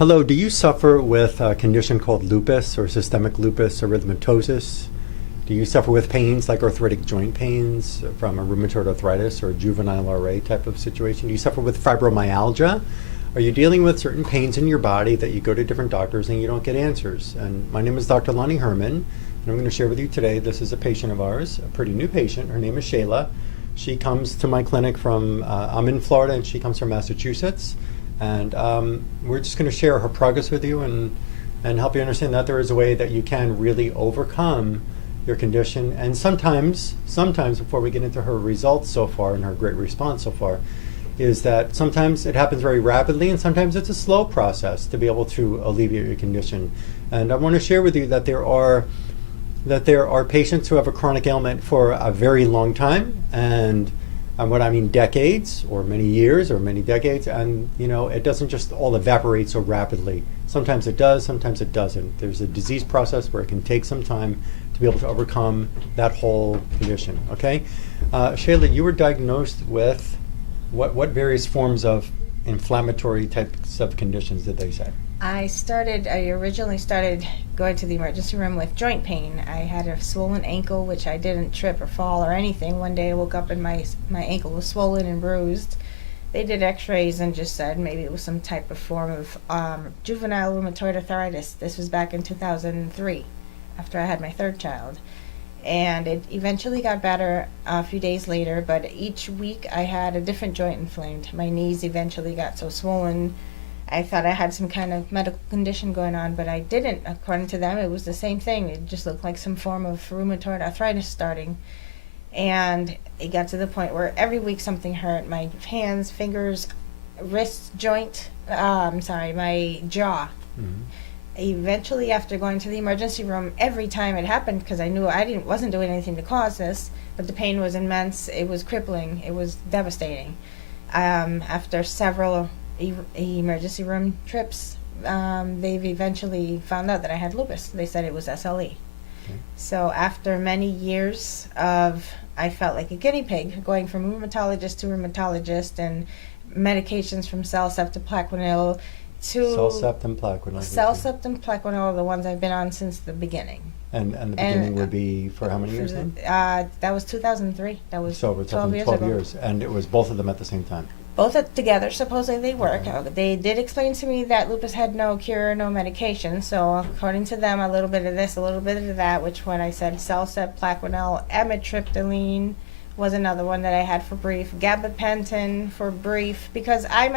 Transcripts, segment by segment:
Hello, do you suffer with a condition called lupus or systemic lupus erythematosus? Do you suffer with pains like arthritic joint pains from a rheumatoid arthritis or a juvenile RA type of situation? Do you suffer with fibromyalgia? Are you dealing with certain pains in your body that you go to different doctors and you don't get answers? And my name is Dr. Lonnie Herman, and I'm going to share with you today, this is a patient of ours, a pretty new patient. Her name is Shayla. She comes to my clinic from, I'm in Florida and she comes from Massachusetts. And we're just going to share her progress with you and help you understand that there is a way that you can really overcome your condition. And sometimes before we get into her results so far and her great response so far, is that sometimes it happens very rapidly and sometimes it's a slow process to be able to alleviate your condition. And I want to share with you that there are patients who have a chronic ailment for a very long time, and what I mean decades or many years or many decades, and it doesn't just all evaporate so rapidly. Sometimes it does, sometimes it doesn't. There's a disease process where it can take some time to be able to overcome that whole condition, okay? Shayla, you were diagnosed with what various forms of inflammatory types of conditions did they say? I originally started going to the emergency room with joint pain. I had a swollen ankle, which I didn't trip or fall or anything. One day I woke up and my ankle was swollen and bruised. They did x-rays and just said maybe it was some type of form of juvenile rheumatoid arthritis. This was back in 2003, after I had my third child. And it eventually got better a few days later, but each week I had a different joint inflamed. My knees eventually got so swollen I thought I had some kind of medical condition going on, but I didn't. According to them, it was the same thing. It just looked like some form of rheumatoid arthritis starting. And it got to the point where every week something hurt. My hands, fingers, wrist joint, my jaw. Mm-hmm. Eventually, after going to the emergency room, every time it happened, because I knew I wasn't doing anything to cause this, but the pain was immense. It was crippling. It was devastating. After several emergency room trips, they've eventually found out that I had lupus. They said it was SLE. Okay. So after many years I felt like a guinea pig, going from rheumatologist to rheumatologist, and medications from Cellcept to Plaquenil to... Cellcept and Plaquenil. Cellcept and Plaquenil are the ones I've been on since the beginning. And the beginning would be for how many years then? That was 2003. That was so we're talking 12 years. And it was both of them at the same time? Both together, supposedly they work. Okay. They did explain to me that lupus had no cure, no medication. So according to them, a little bit of this, a little bit of that, which when I said Cellcept, Plaquenil, amitriptyline was another one that I had for brief, gabapentin for brief, because I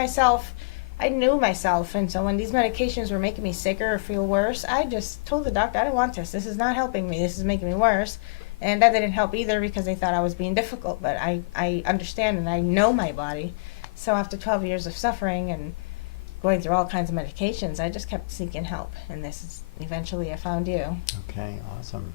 knew myself, and so when these medications were making me sicker or feel worse, I just told the doctor, I don't want this. This is not helping me. This is making me worse. And that didn't help either because they thought I was being difficult, but I understand and I know my body. So after 12 years of suffering and going through all kinds of medications, I just kept seeking help, and eventually I found you. Okay, awesome.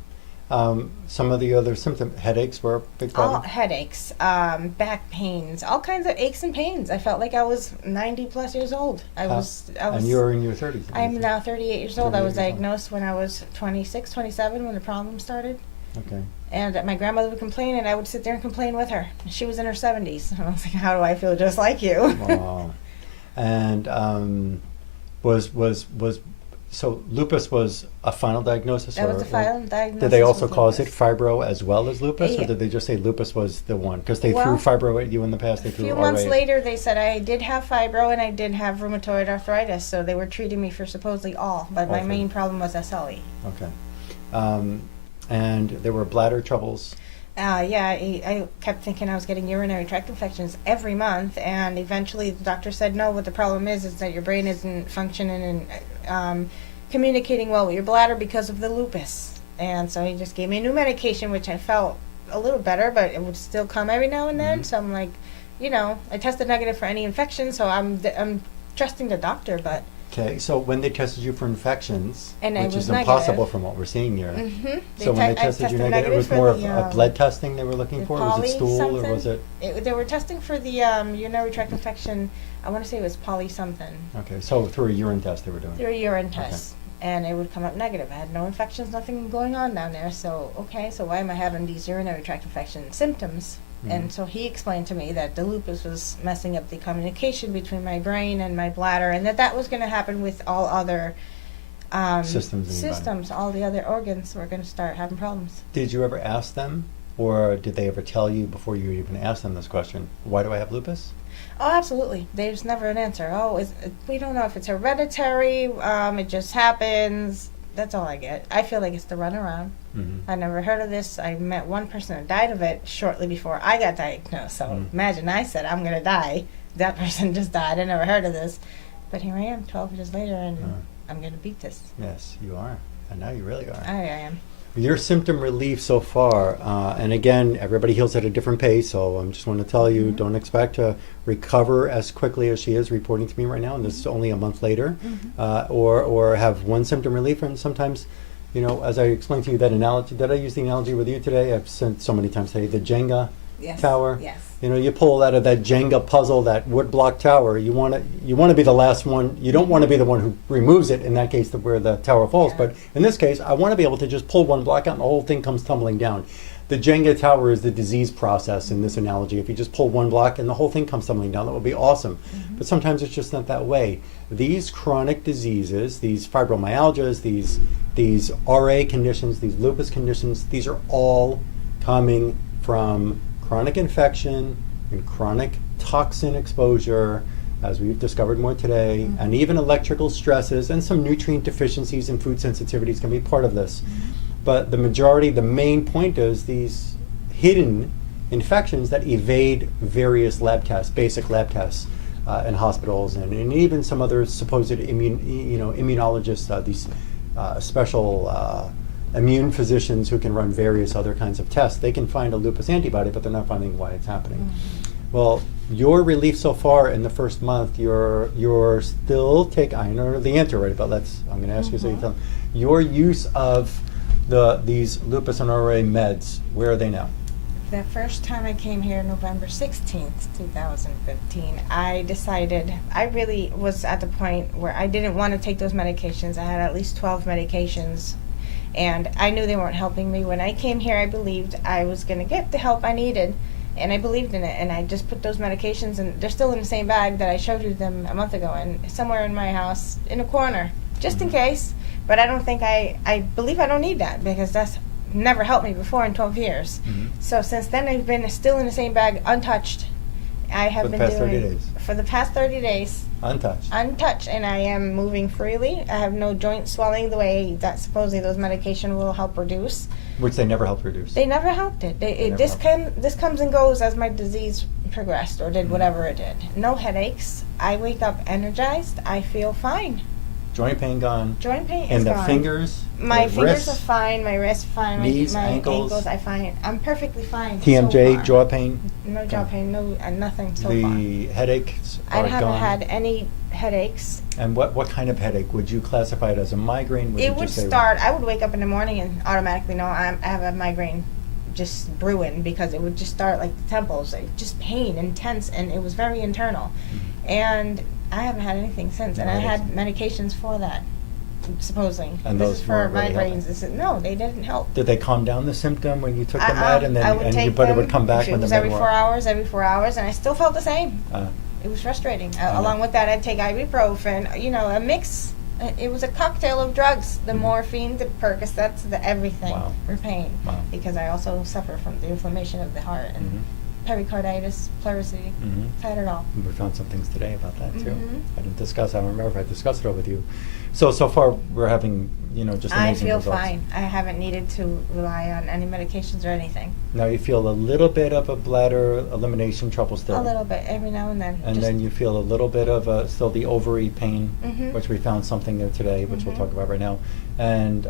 Some of the other symptoms, headaches were a big problem? Headaches, back pains, all kinds of aches and pains. I felt like I was 90 plus years old. And you're in your 30s? I'm now 38 years old. I was diagnosed when I was 26, 27 when the problem started. Okay. And my grandmother would complain, and I would sit there and complain with her. She was in her 70s. And I was like, how do I feel just like you? Wow. And so lupus was a final diagnosis? That was the final diagnosis. Did they also cause it fibro as well as lupus, or did they just say lupus was the one? Because they threw fibro at you in the past. They threw RA. A few months later, they said I did have fibro and I did have rheumatoid arthritis, so they were treating me for supposedly all. But my main problem was SLE. Okay. And there were bladder troubles? I kept thinking I was getting urinary tract infections every month, and eventually the doctor said, no, what the problem is that your brain isn't functioning and communicating well with your bladder because of the lupus. And so he just gave me a new medication, which I felt a little better, but it would still come every now and then. Mm-hmm. So I'm like, I tested negative for any infection, so I'm trusting the doctor, but... Okay, so when they tested you for infections, which is impossible from what we're seeing here. Mm-hmm. So when they tested you negative, it was more of a blood testing they were looking for? Was it stool something? Or was it? They were testing for the urinary tract infection. I want to say it was poly something. Okay, so through a urine test they were doing? Through a urine test. Okay. And it would come up negative. I had no infections, nothing going on down there. So, so why am I having these urinary tract infection symptoms? And so he explained to me that the lupus was messing up the communication between my brain and my bladder, and that was going to happen with all other systems. All the other organs were going to start having problems. Did you ever ask them, or did they ever tell you before you even asked them this question, why do I have lupus? Oh, absolutely. There's never an answer. Oh, we don't know if it's hereditary. It just happens. That's all I get. I feel like it's the runaround. I never heard of this. I met one person who died of it shortly before I got diagnosed. So imagine I said, I'm going to die. That person just died. I never heard of this. But here I am 12 years later, and I'm going to beat this. Yes, you are. And now you really are. I am. Your symptom relief so far, and again, everybody heals at a different pace, so I just want to tell you, don't expect to recover as quickly as she is reporting to me right now, and this is only a month later, or have one symptom relief. And sometimes, you know, as I explained to you that analogy, did I use the analogy with you today? I've said so many times today, the Jenga tower. Yes. You know, you pull out of that Jenga puzzle, that wood block tower. You want to be the last one. You don't want to be the one who removes it. In that case, where the tower falls. But in this case, I want to be able to just pull one block out, and the whole thing comes tumbling down. The Jenga tower is the disease process in this analogy. If you just pull one block and the whole thing comes tumbling down, that would be awesome. But sometimes it's just not that way. These chronic diseases, these fibromyalgias, these RA conditions, these lupus conditions, these are all coming from chronic infection and chronic toxin exposure, as we've discovered more today, and even electrical stresses and some nutrient deficiencies and food sensitivities can be part of this. But the majority, the main point is these hidden infections that evade various lab tests, basic lab tests in hospitals, and even some other supposed immunologists, these special immune physicians who can run various other kinds of tests. They can find a lupus antibody, but they're not finding why it's happening. Well, your relief so far in the first month, you're still I know the answer already, but I'm going to ask you so you tell me. Your use of these lupus and RA meds, where are they now? The first time I came here, November 16th, 2015, I decided, I really was at the point where I didn't want to take those medications. I had at least 12 medications, and I knew they weren't helping me. When I came here, I believed I was going to get the help I needed, and I believed in it, and I just put those medications, and they're still in the same bag that I showed you them a month ago, and somewhere in my house, in a corner, just in case. But I don't think I believe I don't need that, because that's never helped me before in 12 years. So since then, I've been still in the same bag, untouched. I have been doing 30 days. For the past 30 days. Untouched, and I am moving freely. I have no joint swelling the way that supposedly those medication will help reduce. Which they never help reduce. They never helped it. This comes and goes as my disease progressed or did whatever it did. No headaches. I wake up energized. I feel fine. Joint pain gone. Joint pain and is gone. And the fingers? My fingers wrists, are fine. My wrists are fine. Knees, my ankles, I find I'm perfectly fine. TMJ, so far. jaw pain? No jaw pain. No, nothing so far. The headaches I are haven't gone. had any headaches. And what kind of headache? Would you classify it as a migraine? It would start, I would wake up in the morning and automatically know I have a migraine just brewing, because it would just start like the temples, just pain, intense, and it was very internal. And I haven't had anything since, and I had medications for that, supposedly. And this those is for weren't really migraines. No, they didn't help. Did they calm down the symptom when you took the med, and then but it would come back when the med every 4 hours, and I still felt the same. It was frustrating. Along with that, I'd take ibuprofen, a mix. It was a cocktail of drugs. The morphine, the Percocets, the everything for pain. Because I also suffer from the inflammation of the heart and pericarditis, pleurisy. I had it all. We found some things today about that too. I didn't discuss. I don't remember if I discussed it all with you. So far we're having just amazing results. I feel fine. I haven't needed to rely on any medications or anything. Now you feel a little bit of a bladder elimination trouble still. A little bit, every now and then. And then you feel a little bit of still the ovary pain, which we found something there today, which we'll talk about right now, and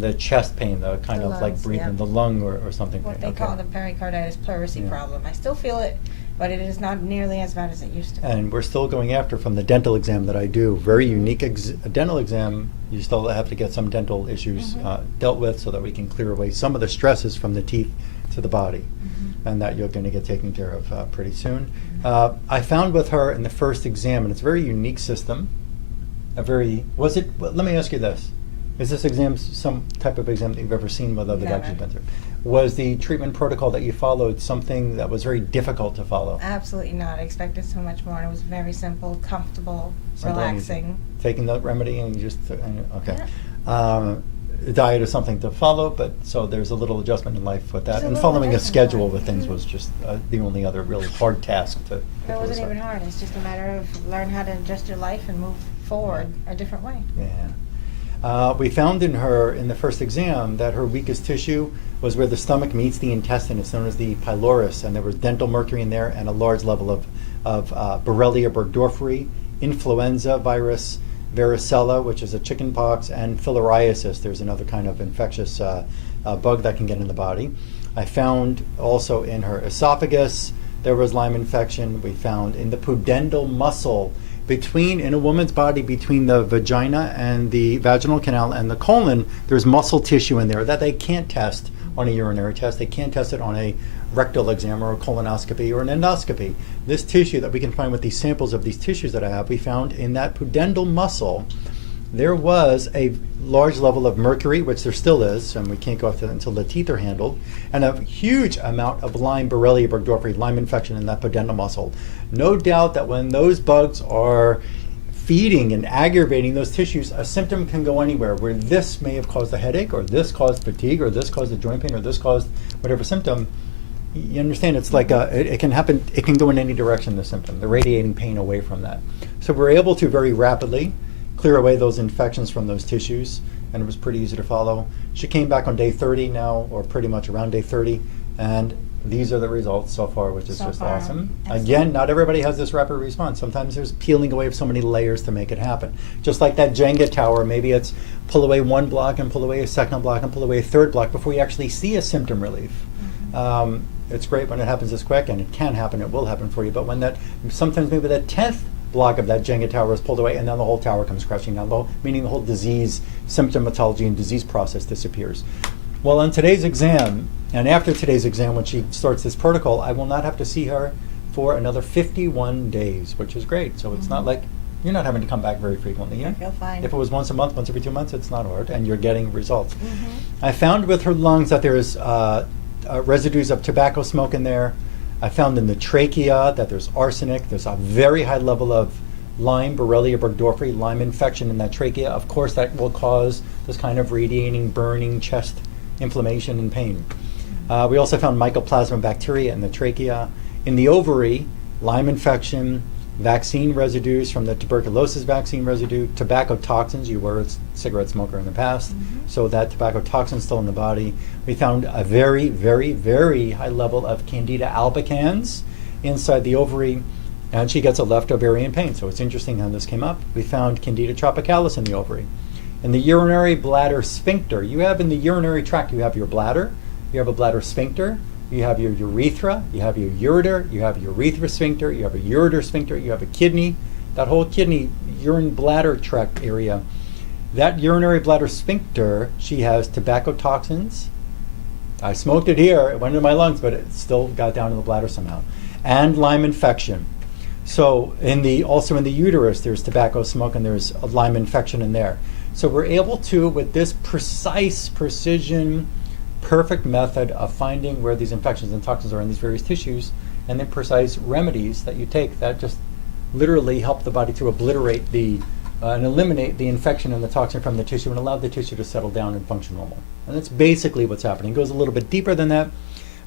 the chest pain, the kind of lungs, like breathing, the lung or something. What they call the pericarditis pleurisy problem. I still feel it, but it is not nearly as bad as it used to be. And we're still going after, from the dental exam that I do, very unique dental exam, you still have to get some dental issues dealt with so that we can clear away some of the stresses from the teeth to the body, and that you're going to get taken care of pretty soon. I found with her in the first exam, and it's a very unique system, let me ask you this. Is this exam some type of exam that you've ever seen with other dogs you've been through? Was the treatment protocol that you followed something that was very difficult to follow? Absolutely not. I expected so much more, and it was very simple, comfortable, Simple and easy. relaxing. Taking the remedy and you just, okay. Yeah. The diet is something to follow, but so there's a little adjustment in life with that. There's a And little following a adjustment, schedule right. with things was just the only other really hard task to. It put wasn't aside. even hard. It's just a matter of learn how to adjust your life and move forward a different way. Yeah. We found in her, in the first exam, that her weakest tissue was where the stomach meets the intestine. It's known as the pylorus, and there was dental mercury in there and a large level of Borrelia burgdorferi, influenza virus, varicella, which is a chicken pox, and filariasis. There's another kind of infectious bug that can get in the body. I found also in her esophagus there was Lyme infection. We found in the pudendal muscle in a woman's body, between the vagina and the vaginal canal and the colon, there's muscle tissue in there that they can't test on a urinary test. They can't test it on a rectal exam or a colonoscopy or an endoscopy. This tissue that we can find with these samples of these tissues that I have, we found in that pudendal muscle, there was a large level of mercury, which there still is, and we can't go after that until the teeth are handled, and a huge amount of Lyme, Borrelia burgdorferi, Lyme infection in that pudendal muscle. No doubt that when those bugs are feeding and aggravating those tissues, a symptom can go anywhere, where this may have caused a headache, or this caused fatigue, or this caused a joint pain, or this caused whatever symptom. You understand, it's like it can happen, it can go in any direction, the symptom, the radiating pain away from that. So we're able to very rapidly clear away those infections from those tissues, and it was pretty easy to follow. She came back on day 30 now, or pretty much around day 30, and these are the results so far, which is So just far, awesome. excellent. Again, not everybody has this rapid response. Sometimes there's peeling away of so many layers to make it happen. Just like that Jenga tower, maybe it's pull away one block and pull away a second block and pull away a third block before you actually see a symptom relief. It's great when it happens this quick, and it can happen, it will happen for you, but when sometimes maybe that 10th block of that Jenga tower is pulled away, and then the whole tower comes crashing down, meaning the whole disease, symptomatology and disease process disappears. Well, on today's exam, and after today's exam, when she starts this protocol, I will not have to see her for another 51 days, which is great. So it's not like you're not having to come back very frequently. I feel fine. If it was once a month, once every 2 months, it's not hard, and you're getting results. I found with her lungs that there is residues of tobacco smoke in there. I found in the trachea that there's arsenic. There's a very high level of Lyme, Borrelia burgdorferi, Lyme infection in that trachea. Of course, that will cause this kind of radiating, burning chest inflammation and pain. We also found mycoplasma bacteria in the trachea. In the ovary, Lyme infection, vaccine residues from the tuberculosis vaccine residue, tobacco toxins. You were a cigarette smoker in the past, so that tobacco toxin still in the body. We found a very, very, very high level of Candida albicans inside the ovary, and she gets a left ovarian pain. So it's interesting how this came up. We found Candida tropicalis in the ovary. In the urinary bladder sphincter, you have in the urinary tract, you have your bladder, you have a bladder sphincter, you have your urethra, you have your ureter, you have your urethra sphincter, you have a ureter sphincter, you have a kidney, that whole kidney, urine bladder tract area. That urinary bladder sphincter, she has tobacco toxins. I smoked it here, it went into my lungs, but it still got down to the bladder somehow. And Lyme infection. So also in the uterus, there's tobacco smoke and there's a Lyme infection in there. So we're able to, with this precise, precision, perfect method of finding where these infections and toxins are in these various tissues, and then precise remedies that you take that just literally help the body to obliterate and eliminate the infection and the toxin from the tissue and allow the tissue to settle down and function normal. And that's basically what's happening. It goes a little bit deeper than that,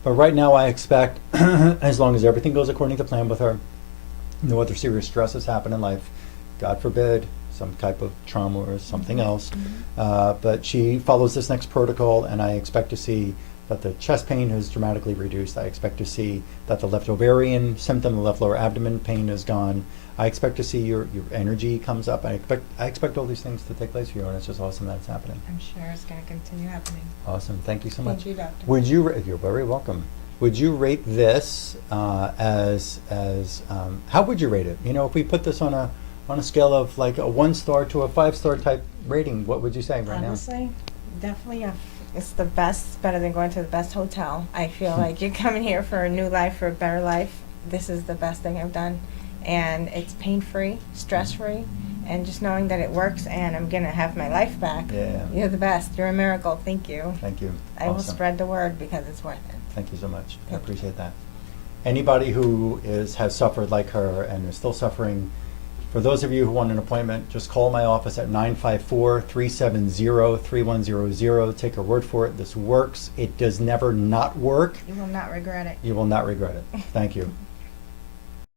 but right now I expect, as long as everything goes according to plan with her, no other serious stresses happen in life, God forbid, some type of trauma or something else. But she follows this next protocol, and I expect to see that the chest pain has dramatically reduced. I expect to see that the left ovarian symptom, the left lower abdomen pain is gone. I expect to see your energy comes up. I expect all these things to take place for you, and it's just awesome that it's happening. I'm sure it's going to continue happening. Awesome. Thank you so much. Thank you, Doctor. Would you? You're very welcome. Would you rate this how would you rate it? You know, if we put this on a scale of like a 1-star to a 5-star type rating, what would you say right Honestly, definitely it's the best. It's better than going to the best hotel. I feel like you're coming here for a new life, for a better life. This is the best thing I've done. And it's pain-free, stress-free, and just knowing that it works and I'm gonna have my life back. Yeah. You're the best. You're a miracle. Thank you. Thank you. I will Awesome. spread the word because it's worth it. Thank you so much. I Thank you. appreciate that. Anybody who has suffered like her and is still suffering, for those of you who want an appointment, just call my office at 954-370-3100. Take her word for it. This works. It does never not work. You will not regret it. You will not regret it. Thank you.